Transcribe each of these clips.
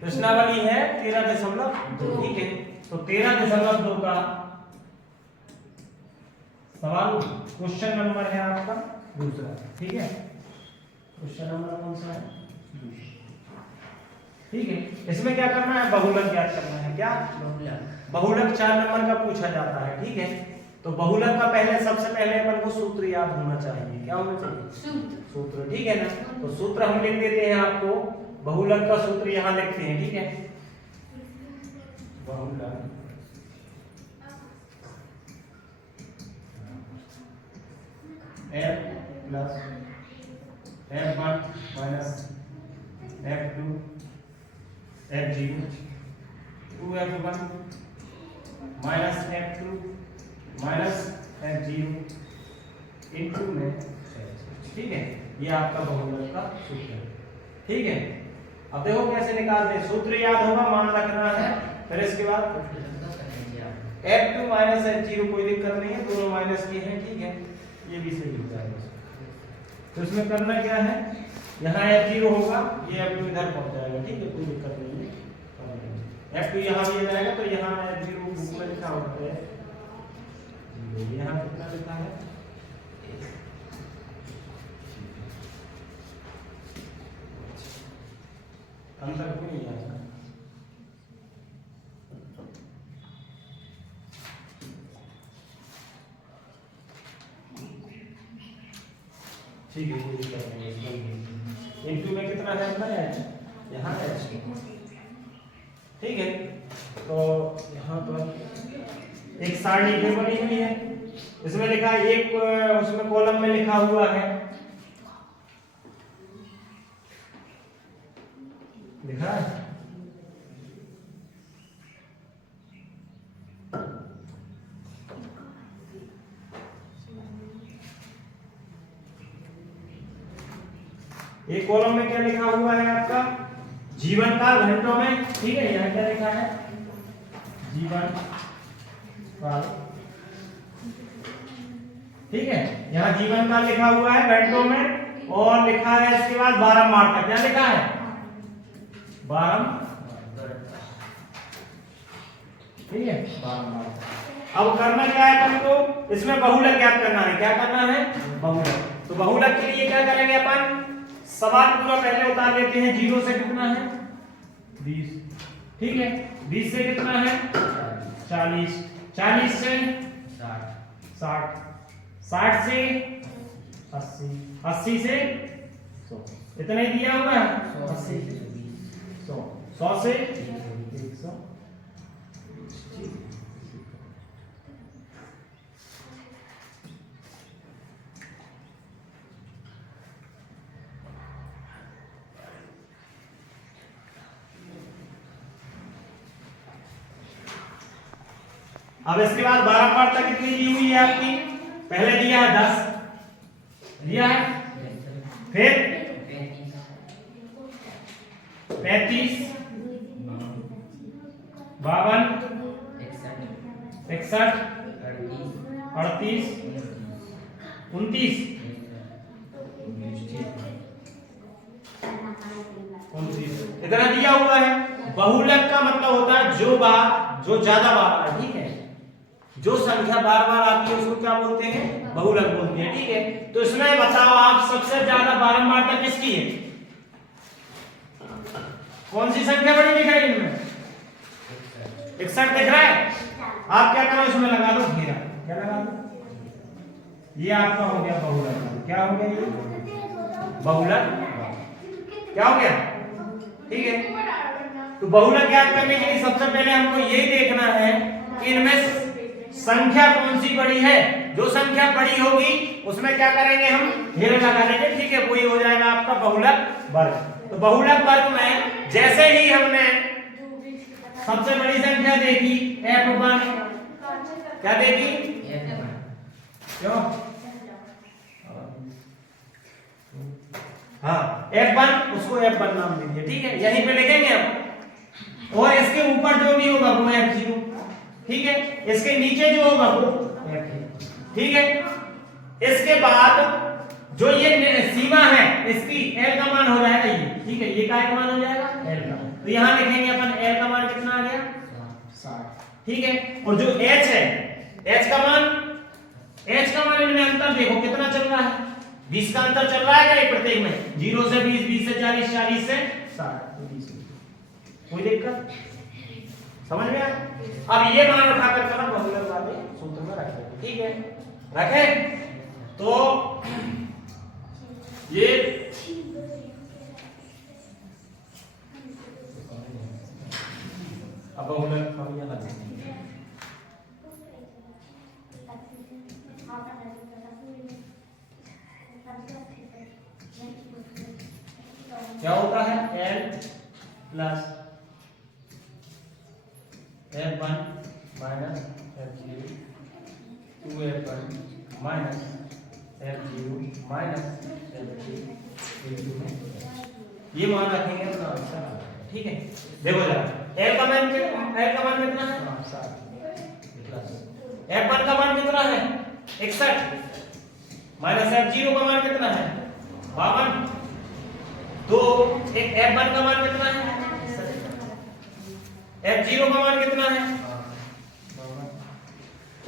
प्रश्नावली है 13.2, ठीक है। तो 13.2 का सवाल क्वेश्चन नंबर है आपका दूसरा, ठीक है। क्वेश्चन नंबर कौन सा है? ठीक है। इसमें क्या करना है? बहुलक ज्ञात करना है। क्या बहुलक 4 नंबर का पूछा जाता है, ठीक है। तो बहुलक का पहले सबसे पहले अपन को सूत्र याद होना चाहिए। क्या होना चाहिए? सूत्र, ठीक है ना। तो सूत्र हम लिख देते हैं आपको, बहुलक का सूत्र यहां लिखते हैं, ठीक है। बहुलक f plus f1 minus f2 f0 2f1 minus f2 minus f0 into में, ठीक है। ये आपका बहुलक का सूत्र है, ठीक है। अब देखो कैसे निकालते हैं। सूत्र याद होगा, मान रखना है। फिर इसके बाद f2 माइनस f0, कोई दिक्कत नहीं है, दोनों माइनस के हैं, ठीक है। ये भी सही हो जाएगा। तो इसमें करना क्या है, यहाँ f0 होगा, ये f2 इधर पहुंच जाएगा, ठीक है, कोई दिक्कत नहीं है। f2 यहाँ दिया जाएगा, तो यहाँ f0 बुक में लिखा होता है, यहाँ कितना लिखा है? अंतर को नहीं आता, ठीक है, कोई दिक्कत नहीं है। इनटू में कितना है अपना h, यहाँ h, ठीक है। तो यहाँ पर एक सारणी भी बनी हुई है, इसमें लिखा है एक, उसमें कॉलम में लिखा हुआ है, लिखा है एक कॉलम में क्या लिखा हुआ है आपका? जीवन काल घंटों में, ठीक है। यहाँ क्या लिखा है? जीवन काल, ठीक है। यहाँ जीवन काल लिखा हुआ है घंटों में, और लिखा है इसके बाद बारंबार का। क्या लिखा है? बारंबार, ठीक है, बारंबार। अब करना क्या है अपन को? इसमें बहुलक ज्ञात करना है। क्या करना है? बहुलक। तो बहुलक के लिए क्या करेंगे अपन? सवाल पूरा पहले उतार लेते हैं। 0 से कितना है? 20, ठीक है। 20 से कितना है? 40, 40 से 60, 60 से 80, 80 से 100, इतना ही दिया होगा। 80 100, 100 से 100। अब इसके बाद बारंबार तक कितनी दी हुई है आपकी? पहले दिया है 10, दिया है, फिर 35, 52, 61, 38, 29, 29, इतना दिया हुआ है। बहुलक का मतलब होता है जो ज्यादा बार है, ठीक है। जो संख्या बार बार आती है उसको क्या बोलते हैं? बहुलक बोलते हैं, ठीक है। तो इसमें बताओ आप, सबसे ज्यादा बारंबारता किसकी है? कौन सी संख्या बड़ी दिख रही है इनमें? 61 दिख रहा है। आप क्या करो, इसमें लगा दो घेरा। क्या लगा दो? ये आपका हो गया बहुलक। क्या हो गया ये? बहुलक। क्या हो गया? ठीक है। तो बहुलक ज्ञात करने के लिए सबसे पहले हमको यही देखना है कि इनमें संख्या कौन सी बड़ी है। जो संख्या बड़ी होगी उसमें क्या करेंगे हम? घेरा लगा देंगे, ठीक है। वही हो जाएगा आपका बहुलक वर्ग। तो बहुलक वर्ग में जैसे ही हमने सबसे बड़ी संख्या देखी f1, क्या देखी? क्यों? हाँ, f1, उसको f1 नाम दीजिए, ठीक है। यहीं पे लिखेंगे हम। और इसके ऊपर जो भी होगा वो f0, ठीक है। इसके नीचे जो होगा वो f, ठीक है। इसके बाद जो ये सीमा है इसकी l का मान हो ठीक है। और जो h है, h का मान इनमें अंतर देखो कितना चल रहा है, 20 का अंतर चल रहा है क्या प्रत्येक में, 0 से 20, 20 से 40, 40 से 60, तो 20। कोई दिक्कत समझ में आया? अब ये मान उठाकर चलो बहुलक वाले सूत्र में रख दो, ठीक है, रखे तो ये अब बहुलक हम यहाँ लगा क्या होता है, L plus F1 minus F0 2F1 minus F0 minus F2 ये मान रखेंगे तो आंसर आ जाएगा, ठीक है। देखो जरा L का मान कितना है, 60 F1 का मान कितना है, 61 माइनस F0 का मान कितना है, 52, तो एक F1 का मान कितना है, F0 का मान कितना है,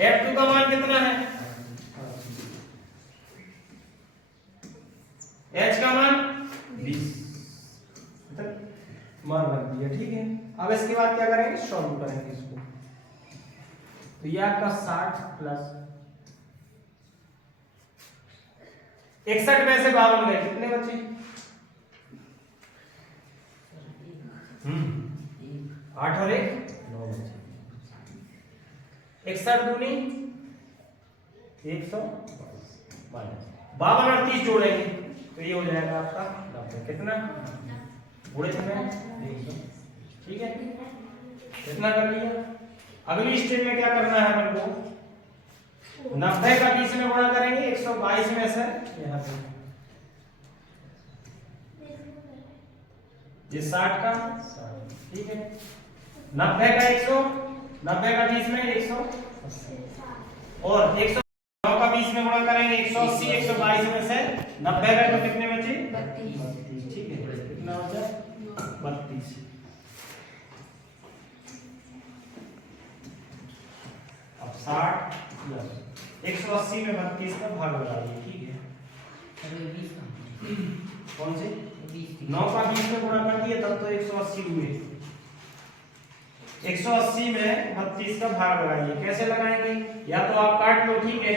F2 का मान कितना है, H का मान 20 मान रख दिया, ठीक है। अब इसके बाद क्या करेंगे, सॉल्व करेंगे इसको। तो ये आपका 60 प्लस 61 में से 52 गए, कितने बचे, 8 और 1 9 बचे। 61 दूनी 100 माइनस 52 और 30 जोड़ेंगे तो ये हो जाएगा आपका 90, कितना पूरे में 100, ठीक है, कितना कर लिया। अगली स्टेप में क्या करना है अपन को, 90 का 20 में गुणा करेंगे, 122 में से यहाँ पे ये 60 का 60, ठीक है, 90 का 100, 90 का 20 में 180 और 109 का 20 में गुणा करेंगे, 180, 122 में से 90 का तो कितने बचे, 32, ठीक है, कितना हो जाए 32। अब 60 प्लस 180 में 32 का भाग लगाइए, ठीक है, कौन से 9 का 20 में गुणा कर दिए तब तो 180 हुए, 180 में 32 का भाग लगाइए, कैसे लगाएंगे, या तो आप काट लो, ठीक है,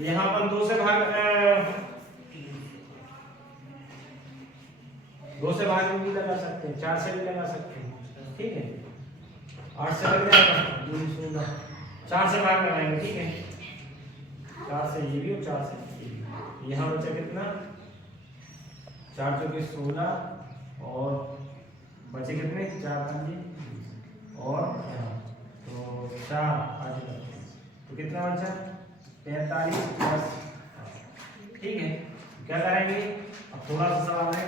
यहाँ पर 2 से भाग में भी लगा सकते हैं, 4 से भी लगा सकते हैं, ठीक है, 8 से लग जाएगा, 4 से भाग लगाएंगे, ठीक है, 4 से ये भी और 4 से ये भी, यहाँ बचा कितना 4 चौके 16 और बचे कितने 4 पंजे और यहाँ तो 4 8 तो कितना बचा 45 प्लस, ठीक है। क्या करेंगे, अब थोड़ा सा सवाल है,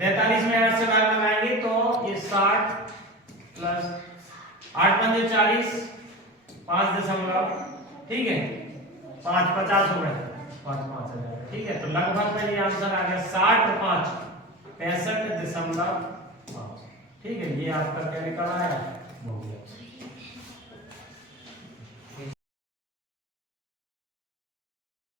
45 में 8 से भाग लगाएंगे तो ये 60 प्लस 8 पंजे 40 5 ठीक है 5 50 हो गए, 5 5 हो जाएगा, ठीक है। तो लगभग में ये आंसर आ गया 60 और 5 65.5, ठीक है। ये आपका क्या निकल आया।